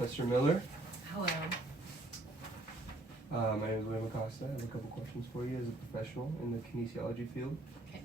Professor Miller. Hello. My name is William Acosta. I have a couple questions for you as a professional in the kinesiology field. Okay.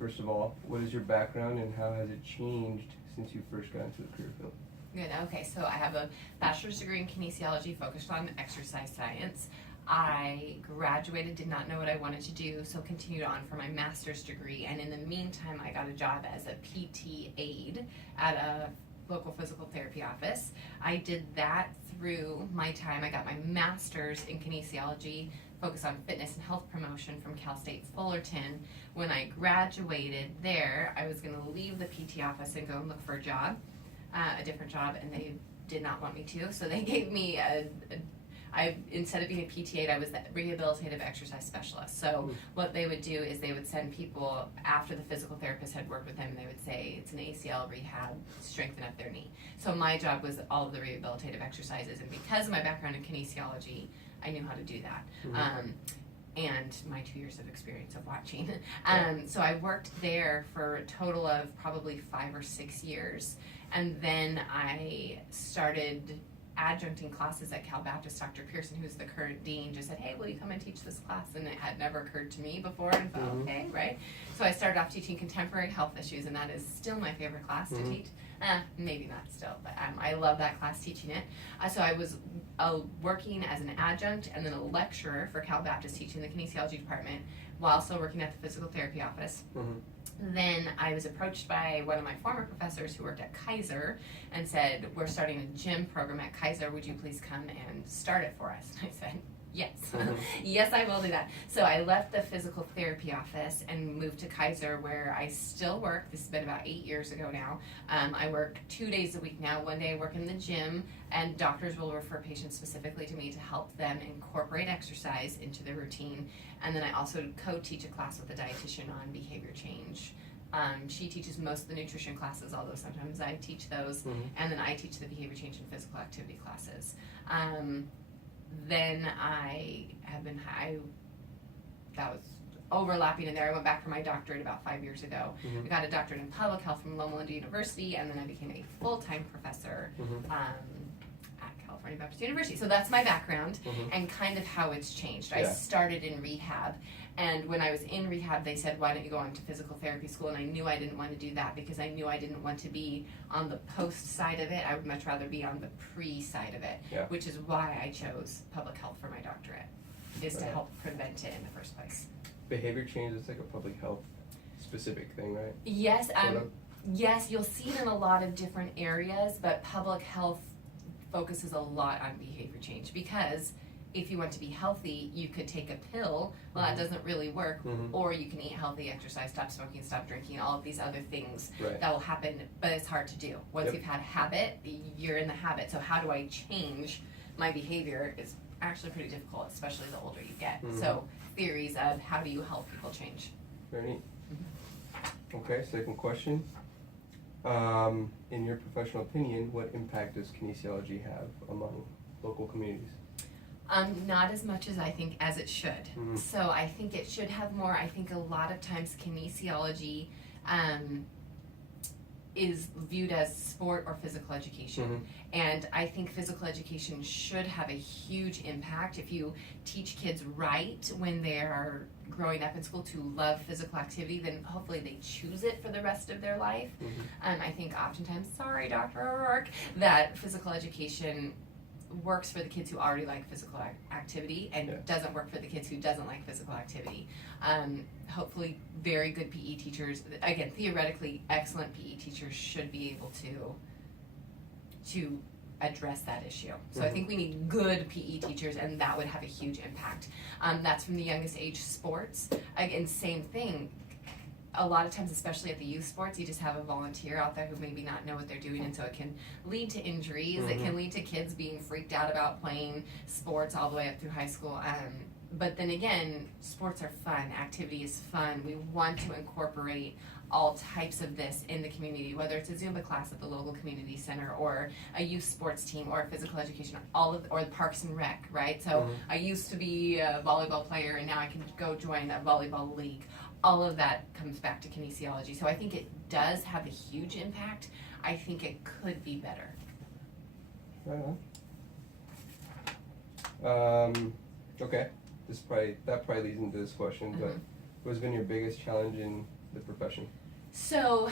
First of all, what is your background and how has it changed since you first got into the career field? Good. Okay, so I have a bachelor's degree in kinesiology focused on exercise science. I graduated, did not know what I wanted to do, so continued on for my master's degree. And in the meantime, I got a job as a PT aide at a local physical therapy office. I did that through my time. I got my master's in kinesiology, focused on fitness and health promotion from Cal State Fullerton. When I graduated there, I was going to leave the PT office and go and look for a job, a different job, and they did not want me to. So they gave me instead of being a PT aide, I was the rehabilitative exercise specialist. So what they would do is they would send people after the physical therapist had worked with them, and they would say it's an ACL rehab, strengthen up their knee. So my job was all of the rehabilitative exercises, and because of my background in kinesiology, I knew how to do that. And my 2 years of experience of watching. So I worked there for a total of probably 5 or 6 years. And then I started adjuncting classes at Cal Baptist. Dr. Pearson, who's the current dean, just said, hey, will you come and teach this class? And it had never occurred to me before, and I thought, okay, right? So I started off teaching contemporary health issues, and that is still my favorite class to teach. Maybe not still, but I love that class, teaching it. So I was working as an adjunct and then a lecturer for Cal Baptist, teaching the kinesiology department while still working at the physical therapy office. Then I was approached by one of my former professors who worked at Kaiser and said, we're starting a gym program at Kaiser, would you please come and start it for us? And I said, yes, yes, I will do that. So I left the physical therapy office and moved to Kaiser, where I still work. This has been about 8 years ago now. I work 2 days a week now. One day I work in the gym, and doctors will refer patients specifically to me to help them incorporate exercise into their routine. And then I also co-teach a class with a dietitian on behavior change. She teaches most of the nutrition classes, although sometimes I teach those, and then I teach the behavior change and physical activity classes. Then that was overlapping in there. I went back for my doctorate about 5 years ago. I got a doctorate in public health from Loma Linda University, and then I became a full-time professor at California Baptist University. So that's my background and kind of how it's changed. I started in rehab, and when I was in rehab, they said, why don't you go on to physical therapy school? And I knew I didn't want to do that because I knew I didn't want to be on the post side of it. I would much rather be on the pre side of it, which is why I chose public health for my doctorate, is to help prevent it in the first place. Behavior change is like a public health specific thing, right? Yes, yes, you'll see it in a lot of different areas, but public health focuses a lot on behavior change, because if you want to be healthy, you could take a pill. Well, that doesn't really work. Or you can eat healthy, exercise, stop smoking, stop drinking, all of these other things that will happen, but it's hard to do. Once you've had a habit, you're in the habit. So how do I change my behavior is actually pretty difficult, especially the older you get. So theories of how do you help people change. Very neat. Okay, second question. In your professional opinion, what impact does kinesiology have among local communities? Not as much as I think as it should. So I think it should have more. I think a lot of times kinesiology is viewed as sport or physical education. And I think physical education should have a huge impact if you teach kids right when they are growing up in school to love physical activity, then hopefully they choose it for the rest of their life. I think oftentimes, sorry, Dr. O'Rourke, that physical education works for the kids who already like physical activity and doesn't work for the kids who doesn't like physical activity. Hopefully very good PE teachers, again, theoretically excellent PE teachers should be able to address that issue. So I think we need good PE teachers, and that would have a huge impact. That's from the youngest age sports. Again, same thing. A lot of times, especially at the youth sports, you just have a volunteer out there who maybe not know what they're doing, and so it can lead to injuries. It can lead to kids being freaked out about playing sports all the way up through high school. But then again, sports are fun. Activity is fun. We want to incorporate all types of this in the community, whether it's a Zumba class at the local community center, or a youth sports team, or physical education, or the Parks and Rec, right? So I used to be a volleyball player, and now I can go join a volleyball league. All of that comes back to kinesiology. So I think it does have a huge impact. I think it could be better. Right on. Okay. That probably leads into this question, but what's been your biggest challenge in the profession? So,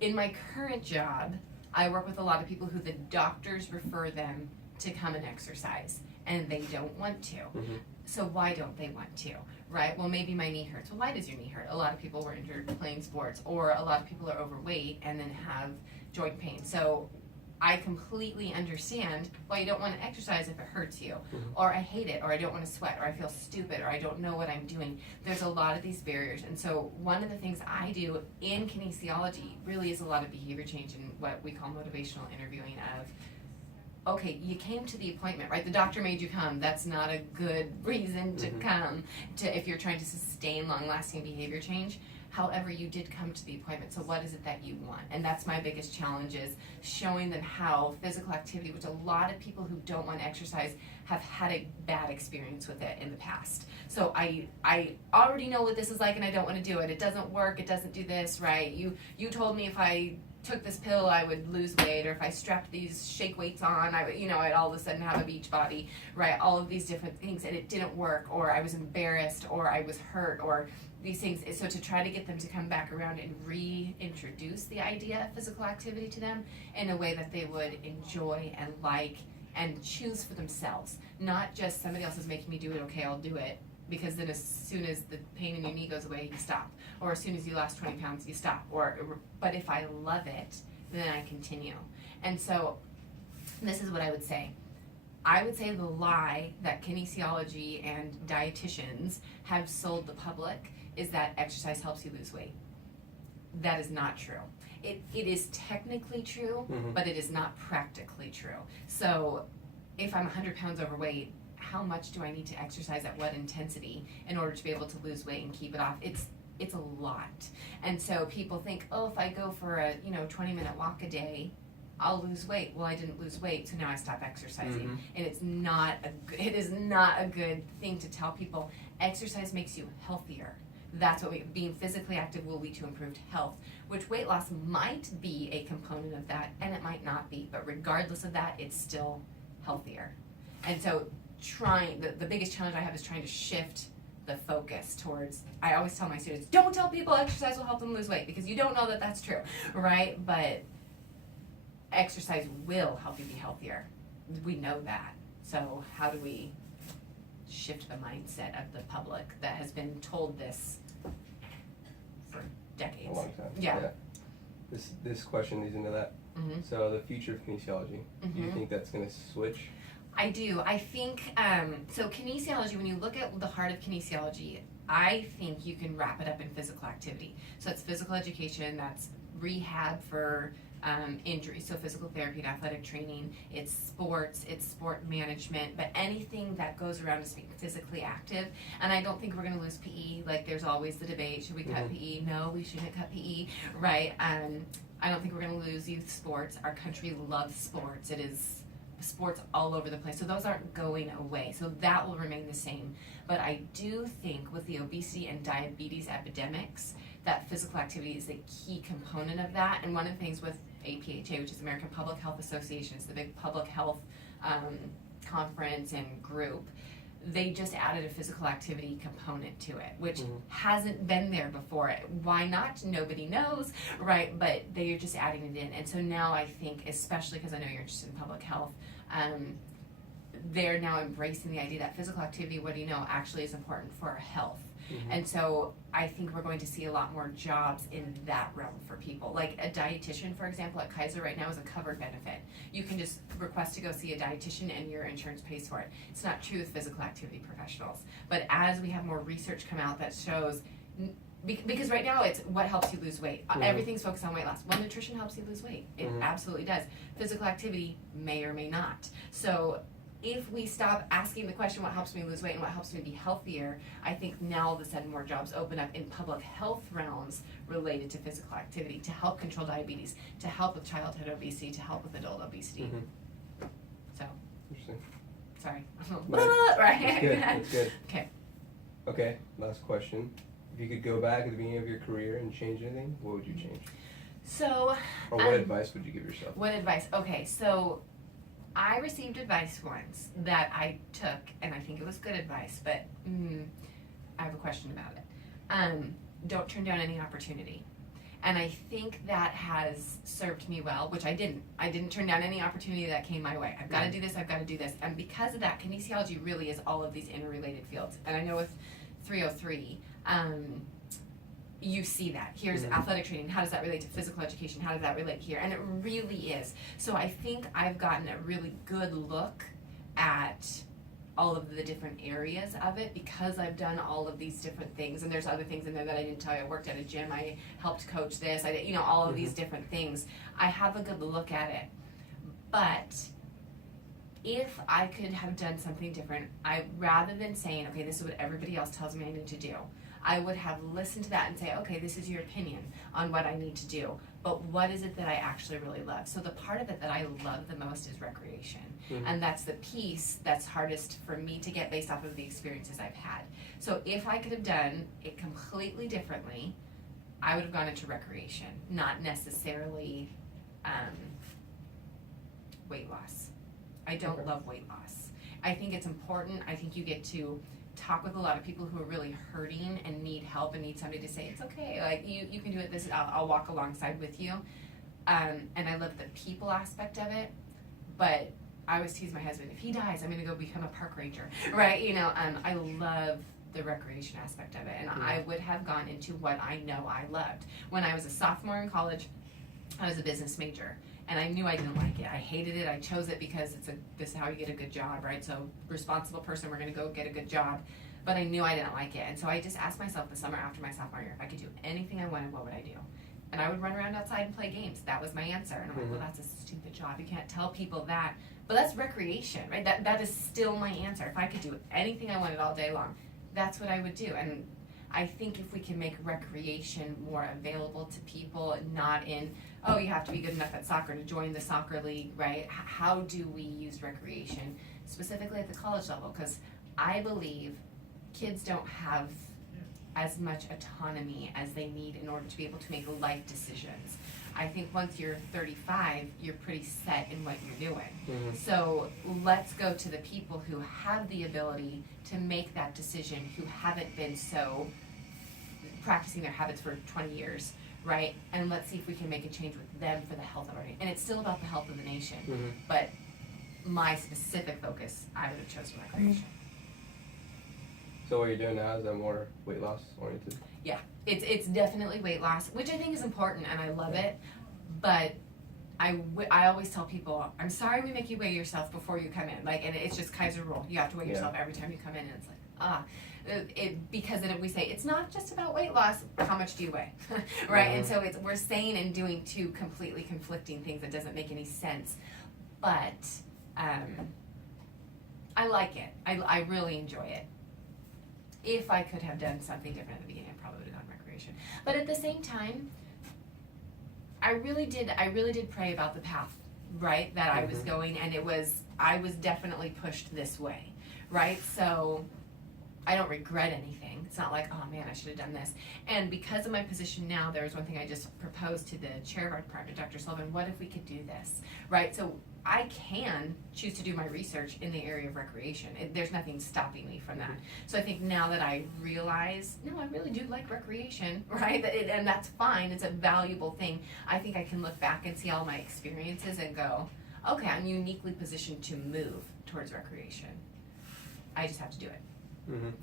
in my current job, I work with a lot of people who the doctors refer them to come and exercise, and they don't want to. Mm-hmm. So why don't they want to, right? Well, maybe my knee hurts. Well, why does your knee hurt? A lot of people were injured playing sports, or a lot of people are overweight and then have joint pain. So I completely understand why you don't want to exercise if it hurts you, or I hate it, or I don't want to sweat, or I feel stupid, or I don't know what I'm doing. There's a lot of these barriers. And so one of the things I do in kinesiology really is a lot of behavior change in what we call motivational interviewing of, okay, you came to the appointment, right? The doctor made you come. That's not a good reason to come to if you're trying to sustain long-lasting behavior change. However, you did come to the appointment, so what is it that you want? And that's my biggest challenge, is showing them how physical activity, which a lot of people who don't want to exercise have had a bad experience with it in the past. So I already know what this is like and I don't want to do it. It doesn't work, it doesn't do this, right? You told me if I took this pill I would lose weight, or if I strapped these shake weights on I would, I'd all of a sudden have a beach body, right? All of these different things, and it didn't work, or I was embarrassed, or I was hurt, or these things. So to try to get them to come back around and reintroduce the idea of physical activity to them in a way that they would enjoy and like and choose for themselves, not just somebody else is making me do it, okay, I'll do it. Because then as soon as the pain in your knee goes away, you stop. Or as soon as you lost 20 pounds, you stop. But if I love it, then I continue. And so this is what I would say. I would say the lie that kinesiology and dietitians have sold the public is that exercise helps you lose weight. That is not true. It is technically true, but it is not practically true. So if I'm 100 pounds overweight, how much do I need to exercise at what intensity in order to be able to lose weight and keep it off? It's a lot. And so people think, oh, if I go for a 20-minute walk a day, I'll lose weight. Well, I didn't lose weight, so now I stop exercising. And it is not a good thing to tell people. Exercise makes you healthier. That's what being physically active will lead to improved health, which weight loss might be a component of that, and it might not be. But regardless of that, it's still healthier. And so the biggest challenge I have is trying to shift the focus towards, I always tell my students, don't tell people exercise will help them lose weight, because you don't know that that's true, right? But exercise will help you be healthier. We know that. So how do we shift the mindset of the public that has been told this for decades? A long time. Yeah. This question leads into that. So the future of kinesiology, do you think that's going to switch? I do. I think, so kinesiology, when you look at the heart of kinesiology, I think you can wrap it up in physical activity. So it's physical education, that's rehab for injuries, so physical therapy and athletic training, it's sports, it's sport management, but anything that goes around us being physically active. And I don't think we're going to lose PE. Like, there's always the debate, should we cut PE? No, we shouldn't cut PE, right? I don't think we're going to lose youth sports. Our country loves sports. It is sports all over the place, so those aren't going away, so that will remain the same. But I do think with the obesity and diabetes epidemics that physical activity is a key component of that. And one of the things with APHA, which is American Public Health Association, it's the big public health conference and group, they just added a physical activity component to it, which hasn't been there before. Why not? Nobody knows, right? But they are just adding it in. And so now I think, especially because I know you're interested in public health, they're now embracing the idea that physical activity, what do you know, actually is important for our health. And so I think we're going to see a lot more jobs in that realm for people. Like a dietitian, for example, at Kaiser right now is a covered benefit. You can just request to go see a dietitian and your insurance pays for it. It's not true with physical activity professionals. But as we have more research come out that shows, because right now it's what helps you lose weight. Everything's focused on weight loss. Well, nutrition helps you lose weight. It absolutely does. Physical activity may or may not. So if we stop asking the question, what helps me lose weight and what helps me be healthier, I think now all of a sudden more jobs open up in public health realms related to physical activity to help control diabetes, to help with childhood obesity, to help with adult obesity. So, Interesting. sorry. Right. That's good. That's good. Okay. Okay, last question. If you could go back at the beginning of your career and change anything, what would you change? So, Or what advice would you give yourself? what advice? Okay, so I received advice once that I took, and I think it was good advice, but I have a question about it. Don't turn down any opportunity. And I think that has served me well, which I didn't. I didn't turn down any opportunity that came my way. I've got to do this, I've got to do this. And because of that, kinesiology really is all of these interrelated fields. And I know with 303, you see that. Here's athletic training. How does that relate to physical education? How does that relate here? And it really is. So I think I've gotten a really good look at all of the different areas of it because I've done all of these different things. And there's other things in there that I didn't tell you. I worked at a gym. I helped coach this. I did, all of these different things. I have a good look at it. But if I could have done something different, rather than saying, okay, this is what everybody else tells me I need to do, I would have listened to that and say, okay, this is your opinion on what I need to do, but what is it that I actually really love? So the part of it that I love the most is recreation. And that's the piece that's hardest for me to get based off of the experiences I've had. So if I could have done it completely differently, I would have gone into recreation, not necessarily weight loss. I don't love weight loss. I think it's important. I think you get to talk with a lot of people who are really hurting and need help and need somebody to say, it's okay, like you can do it, I'll walk alongside with you. And I love the people aspect of it, but I always tease my husband, if he dies, I'm gonna go become a park ranger, right? I love the recreation aspect of it, and I would have gone into what I know I loved. When I was a sophomore in college, I was a business major. And I knew I didn't like it. I hated it. I chose it because this is how you get a good job, right? So responsible person, we're going to go get a good job. But I knew I didn't like it. And so I just asked myself the summer after my sophomore year, if I could do anything I wanted, what would I do? And I would run around outside and play games. That was my answer. And I'm like, well, that's a stupid job. You can't tell people that. But that's recreation, right? That is still my answer. If I could do anything I wanted all day long, that's what I would do. And I think if we can make recreation more available to people, not in, oh, you have to be good enough at soccer to join the soccer league, right? How do we use recreation, specifically at the college level? Because I believe kids don't have as much autonomy as they need in order to be able to make life decisions. I think once you're 35, you're pretty set in what you're doing. So let's go to the people who have the ability to make that decision, who haven't been so practicing their habits for 20 years, right? And let's see if we can make a change with them for the health of our nation. And it's still about the health of the nation. But my specific focus, I would have chosen recreation. So what you're doing now, is that more weight loss oriented? Yeah, it's definitely weight loss, which I think is important, and I love it. But I always tell people, I'm sorry we make you weigh yourself before you come in. And it's just Kaiser rule. You have to weigh yourself every time you come in, and it's like, because then we say, it's not just about weight loss, how much do you weigh, right? And so we're saying and doing two completely conflicting things that doesn't make any sense. But I like it. I really enjoy it. If I could have done something different at the beginning, I probably would have gone recreation. But at the same time, I really did pray about the path, right, that I was going, and I was definitely pushed this way, right? So I don't regret anything. It's not like, oh man, I should have done this. And because of my position now, there was one thing I just proposed to the chair of our department, Dr. Sullivan, what if we could do this, right? So I can choose to do my research in the area of recreation. There's nothing stopping me from that. So I think now that I realize, no, I really do like recreation, right? And that's fine. It's a valuable thing. I think I can look back and see all my experiences and go, okay, I'm uniquely positioned to move towards recreation. I just have to do it.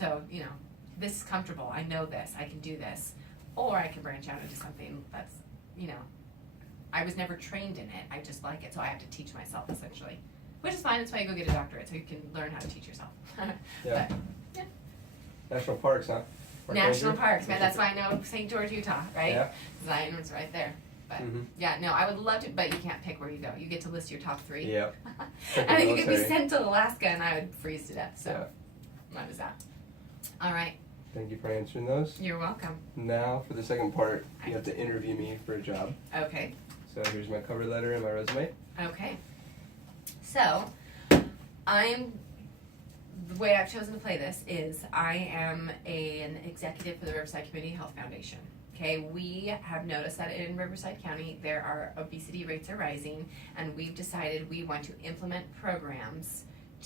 So, this is comfortable. I know this. I can do this. Or I can branch out into something that's, I was never trained in it. I just like it. So I have to teach myself, essentially. Which is fine. That's why you go get a doctorate, so you can learn how to teach yourself. Yeah. But, yeah. National parks, huh? National parks, man. That's why I know St. George, Utah, right? Yeah. Zion was right there. But, yeah, no, I would love to, but you can't pick where you go. You get to list your top 3. Yep. And you could be sent to Alaska, and I would freeze to death. So, what is that? All right. Thank you for answering those. You're welcome. Now, for the second part, you have to interview me for a job. Okay. So here's my cover letter and my resume. Okay. So, the way I've chosen to play this is I am an executive for the Riverside Community Health Foundation. Okay, we have noticed that in Riverside County, our obesity rates are rising, and we've decided we want to implement programs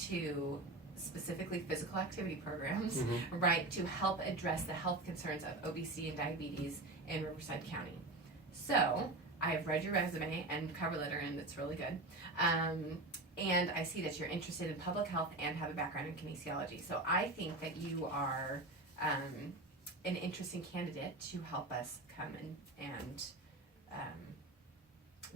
to, specifically physical activity programs, Mhm. right, to help address the health concerns of obesity and diabetes in Riverside County. So, I've read your resume and cover letter, and it's really good. And I see that you're interested in public health and have a background in kinesiology. So I think that you are an interesting candidate to help us come and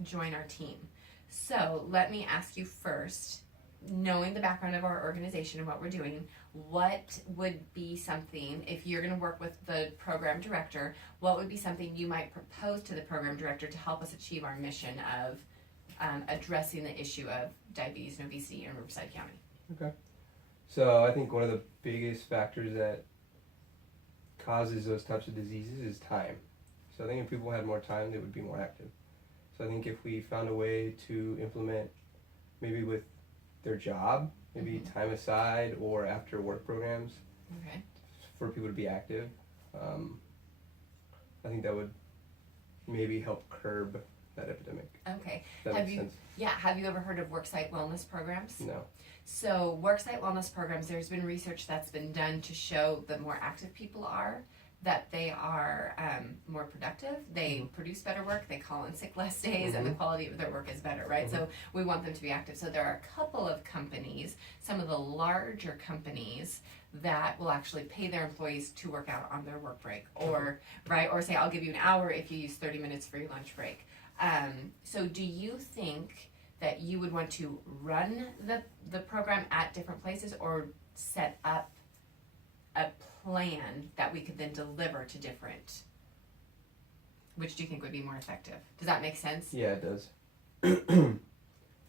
join our team. So let me ask you first, knowing the background of our organization and what we're doing, what would be something, if you're going to work with the program director, what would be something you might propose to the program director to help us achieve our mission of addressing the issue of diabetes and obesity in Riverside County? Okay. So I think one of the biggest factors that causes those types of diseases is time. So I think if people had more time, they would be more active. So I think if we found a way to implement, maybe with their job, maybe time aside or after work programs, Okay. for people to be active, I think that would maybe help curb that epidemic. Okay. If that Have makes you- sense. Yeah, have you ever heard of worksite wellness programs? No. So worksite wellness programs, there's been research that's been done to show the more active people are, that they are more productive, they produce better work, they call in sick less days, and the quality of their work is better, right? So we want them to be active. So there are a couple of companies, some of the larger companies, that will actually pay their employees to work out on their work break, or right, or say I'll give you an hour if you use 30 minutes for your lunch break. So do you think that you would want to run the program at different places, or set up a plan that we could then deliver to different? Which do you think would be more effective? Does that make sense? Yeah, it does.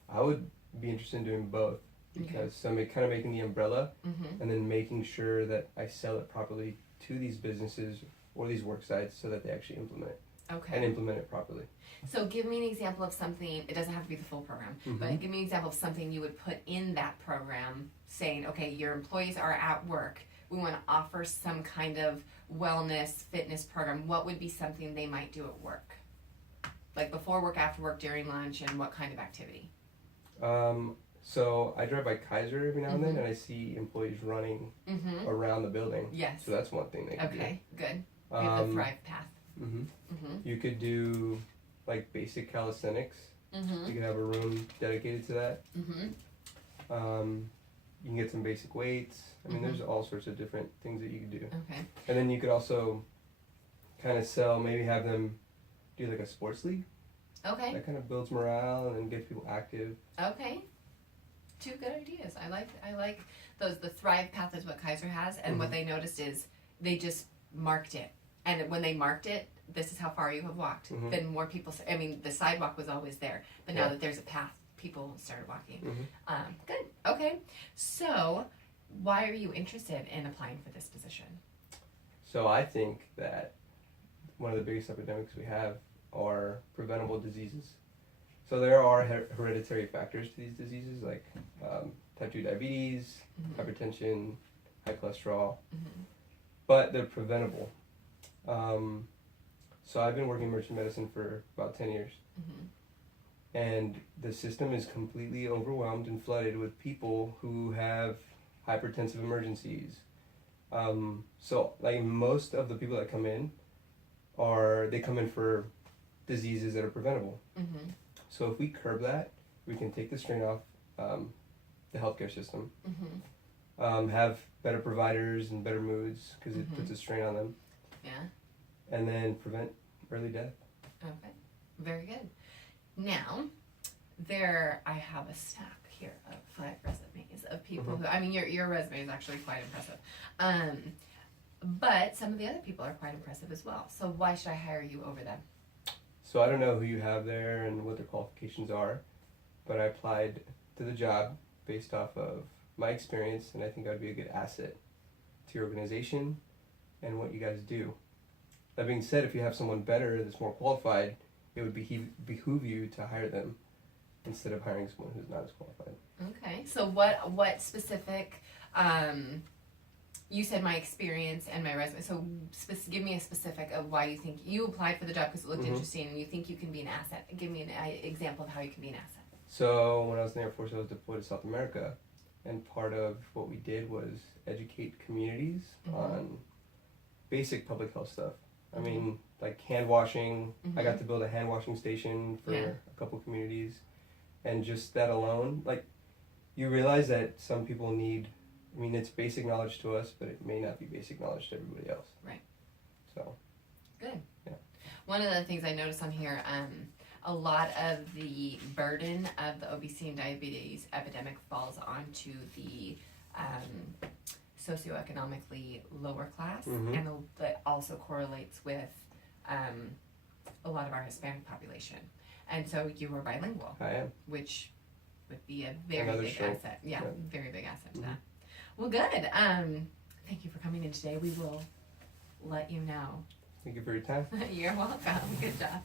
I would be interested in doing both, because so kind of making the umbrella and then making sure that I sell it properly to these businesses or these work sites so that they actually implement it and Okay. implement it properly. So give me an example of something, it doesn't have to be the full program, but give me an example of something you would put in that program saying, okay, your employees are at work, we want to offer some kind of wellness, fitness program. What would be something they might do at work? Like before work, after work, during lunch, and what kind of activity? So I drive by Kaiser every now and then, and I see employees running around the building. Yes. So that's one thing they could Okay, good. do. We have the Thrive Path. You could do like basic calisthenics. You could have a room dedicated to that. You can get some basic weights. I mean, there's all sorts of different things that you could do. Okay. And then you could also kind of sell, maybe have them do like a sports league. Okay. That kind of builds morale and then gets people active. Okay. Two good ideas. I like those. The Thrive Path is what Kaiser has, and what they noticed is they just marked it. And when they marked it, this is how far you have walked. Then more people. I mean, the sidewalk was always there, but now that there's a path, people started walking. Good. Okay. So, why are you interested in applying for this position? So I think that one of the biggest epidemics we have are preventable diseases. So there are hereditary factors to these diseases, like type 2 diabetes, hypertension, high cholesterol, but they're preventable. So I've been working in emergency medicine for about 10 years. And the system is completely overwhelmed and flooded with people who have hypertensive emergencies. So like most of the people that come in they come in for diseases that are preventable. So if we curb that, we can take the strain off the healthcare system, have better providers and better moods because it puts a strain on them. Yeah. And then prevent early death. Okay. Very good. Now, I have a stack here of 5 resumes of people who, I mean, your resume is actually quite impressive. But some of the other people are quite impressive as well. So why should I hire you over them? So I don't know who you have there and what their qualifications are, but I applied to the job based off of my experience, and I think I'd be a good asset to your organization and what you guys do. That being said, if you have someone better that's more qualified, it would behoove you to hire them instead of hiring someone who's not as qualified. Okay. So what specific, you said my experience and my resume. So give me a specific of why you think you applied for the job because it looked interesting and you think you can be an asset. Give me an example of how you can be an asset. So when I was in the Air Force, I was deployed to South America, and part of what we did was educate communities on basic public health stuff. I mean, like hand washing. I got to build a hand washing station for a couple communities, and just that alone, like, you realize that some people need. I mean, it's basic knowledge to us, but it may not be basic knowledge to everybody else. Right. So. Good. Yeah. One of the things I noticed on here, a lot of the burden of the obesity and diabetes epidemic falls onto the socioeconomically lower class, and that also correlates with a lot of our Hispanic population. And so you were bilingual. I am. Which would be a very Another big strength. asset. Yeah, very big asset to that. Well, good. Thank you for coming in today. We will let you know. Thank you for your time. You're welcome. Good job.